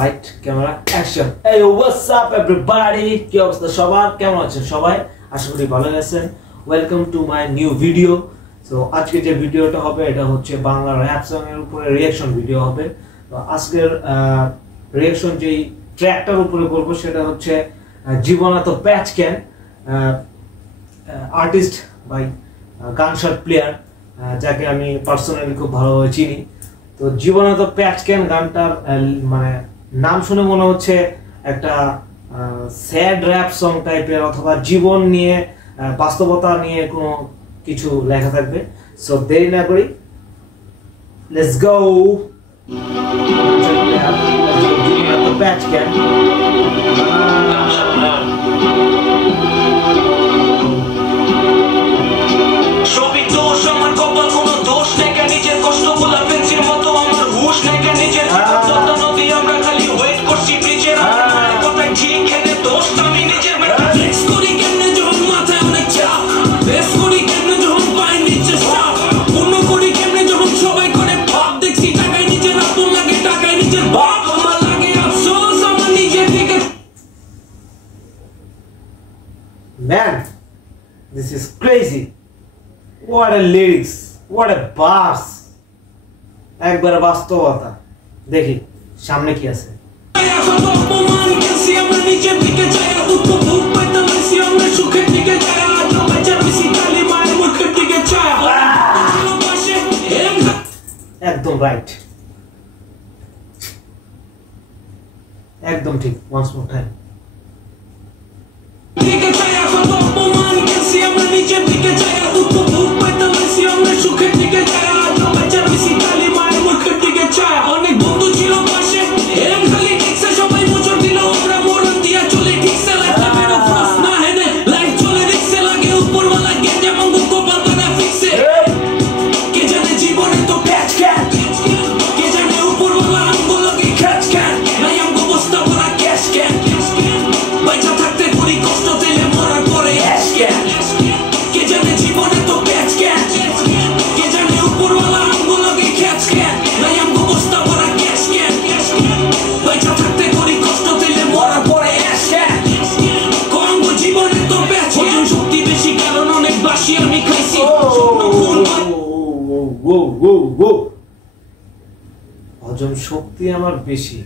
Light camera action. এই what's up everybody, কি অবস্থা সবার, কেমন আছেন সবাই? আশা করি ভালো আছেন। Welcome to my new video. So আজকে যে ভিডিওটা হবে এটা হচ্ছে বাংলা র‍্যাপ সং এর উপরে রিঅ্যাকশন ভিডিও হবে। তো আজকের রিঅ্যাকশন যেই ট্র্যাকটার উপরে বলবো সেটা হচ্ছে জীবনে তো প্যাচ ক্যান, আর্টিস্ট বাই গানশট প্লেয়ার, যাকে আমি পার্সোনালি খুব ভালোভাবে চিনি। তো জীবনে তো প্যাচ ক্যান গানটার মানে নাম শুনে মনে হচ্ছে একটা স্যাড র‍্যাপ সং টাইপের, অথবা জীবন নিয়ে বাস্তবতা নিয়ে কোনো কিছু লেখা থাকবে। সো দেরি না করি, let's go. Patch can Man, this is crazy. What a lyrics, what a bars. একবার বাস্তবতা। দেখি সামনে কি আছে। একদম রাইট, একদম ঠিক। once more time. হজম শক্তি আমার বেশি।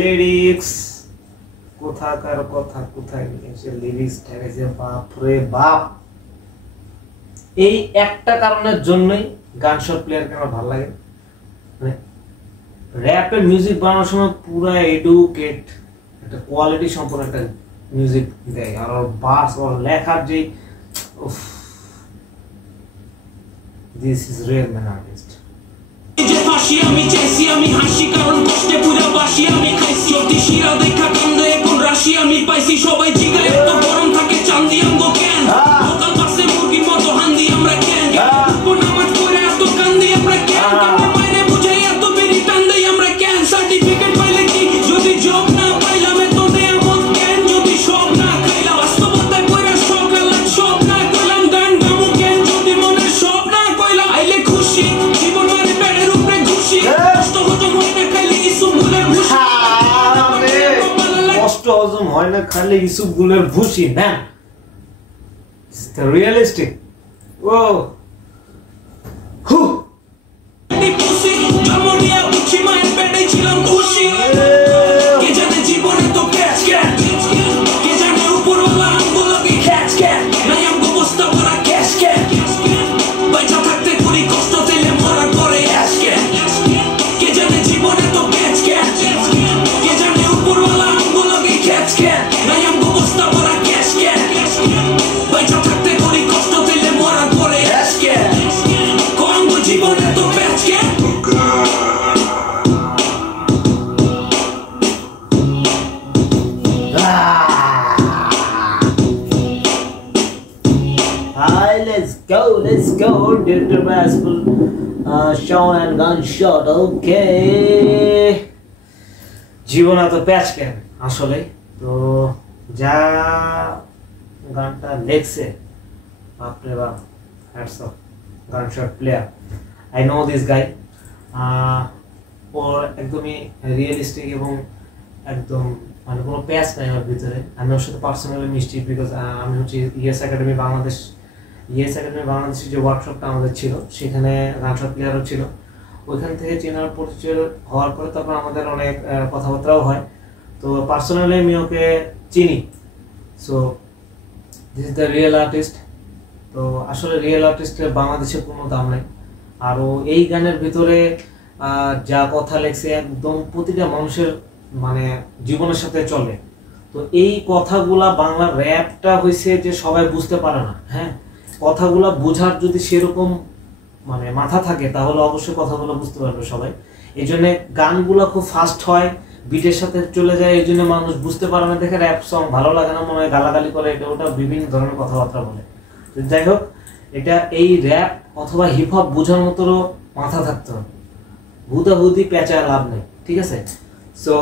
লিরিক্স কোথাকার কথা কোথায় নিয়েছে, লিরিক্স ঠেকেছে, বাপ রে বাপ। এই একটা কারণের জন্যই গানশট প্লেয়ারকে আমার ভালো লাগে। মানে র‍্যাপের মিউজিক বানানোর সময় পুরো এডুকেট, একটা কোয়ালিটি সম্পন্ন একটা মিউজিক দেয়। আর ওর বাস, ওর লেখার যে this is real man artist. আমি চাইছি, আমি হাসি কারণ কষ্টে পুরো বাসি আমি খাইছি। যদি শিরা দেখা কান্দে কোন রাশি আমি পাইছি। সবাই জিগায় এত গরম থাকে চান্দি আঙ্গো কেন, লোকাল বাসে মুরগির মতো হান্দি আমরা কেন, নামাজ পড়ে এত কান্দি আমরা কেন, মাইনে বুঝাই এত বেরি টান দেই আমরা কেন, সার্টিফিকেট পাইলে কি যদি জব না পাইলাম এত নেয়ামত কেন, যদি সব না খাইলাম বাস্তবতায় পড়ে সব গেলাম, সব না কইলাম গান গামু কেন, যদি মনে সব না কইলাম আইলে খুশি জীবন মানে পেটের উপরে ঘুষি, কষ্ট হজম হয় না খাইলে ইসুপ গুলের ভুষি, কষ্ট হজম হয় না খাইলে ইসুপ গুলের ভুষি। Man, it's the realistic. ও হু জমনিয়া বুঝি মায়ের পেটে ছিলাম খুশি। কে জানে জীবনে তো প্যাচ ক্যান, কে জানে উপরওয়ালা আমগুলোকে ক্যাচ ক্যান, নাই আমগো বস্তা ভরা ক্যাশ ক্যান, বাইচা থাকতে করি কষ্ট তেলে মরার পরে অ্যাশ ক্যান, কে জানে জীবনে তো প্যাচ ক্যান, কে জানে উপরওয়ালা আমগুলোকে ক্যাচ ক্যান, নাই আমগো বস্তা ভরা ক্যাশ ক্যান, বাইচা থাকতে করি কষ্ট তেলে মরার পরে অ্যাশ ক্যান, জীবনে তো প্যাচ can. let's go. Director Basketball, Sean and Gunshot. Okay. জীবনে তো প্যাচ কেন আসলে তো যা গানটা লেখছে বাপরে বাপ, hats off gunshot player. I know this guy, ওর একদমই রিয়েলিস্টিক এবং একদম মানে কোনো প্যাচ নাই ওর ভিতরে। আমি ওর সাথে পার্সোনালি মিষ্টি, বিকজ আমি হচ্ছে ইএস একাডেমি বাংলাদেশের যে ওয়ার্কশপটা আমাদের ছিল সেখানে গানশট প্লেয়ারও ছিল। ওইখান থেকে চেনার পরিচয় হওয়ার পরে তারপর আমাদের অনেক কথাবার্তাও হয়। তো পার্সোনালি আমি ওকে চিনি। So this is the real artist. তো আসলে রিয়েল আর্টিস্টের বাংলাদেশের কোনো দাম নেই। আর ও এই গানের ভিতরে যা কথা লেখছে একদম প্রতিটা মানুষের মানে জীবনের সাথে চলে। তো এই কথাগুলা বাংলা র্যাপটা হয়েছে যে সবাই বুঝতে পারে না। হ্যাঁ, কথাগুলা বোঝার যদি সেরকম মানে মাথা থাকে তাহলে অবশ্যই কথাগুলো বুঝতে পারবে সবাই। এই জন্য গানগুলো খুব ফাস্ট হয়, বিটের সাথে চলে যায়, এই জন্য মানুষ বুঝতে পারে না দেখে র্যাপ সং ভালো লাগে না, মনে হয় গালাগালি করে, এটা ওটা বিভিন্ন ধরনের কথাবার্তা বলে। যাই হোক, এটা এই র্যাপ অথবা হিপ হপ বোঝার মতো মাথা থাকতে হবে, হুদাহুদি পেঁচায় লাভ নেই, ঠিক আছে? সো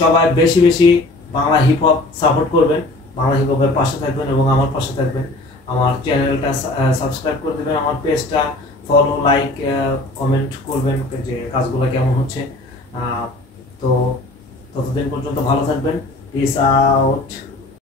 সবাই বেশি বেশি বাংলা হিপ হপ সাপোর্ট করবেন, বাংলা হিপ হপের পাশে থাকবেন এবং আমার পাশে থাকবেন। আমার চ্যানেলটা সাবস্ক্রাইব করে দেবেন, আমার পেজটা ফলো, লাইক, কমেন্ট করবেন যে কাজগুলো কেমন হচ্ছে। তো ততদিন পর্যন্ত ভালো থাকবেন। Piece out.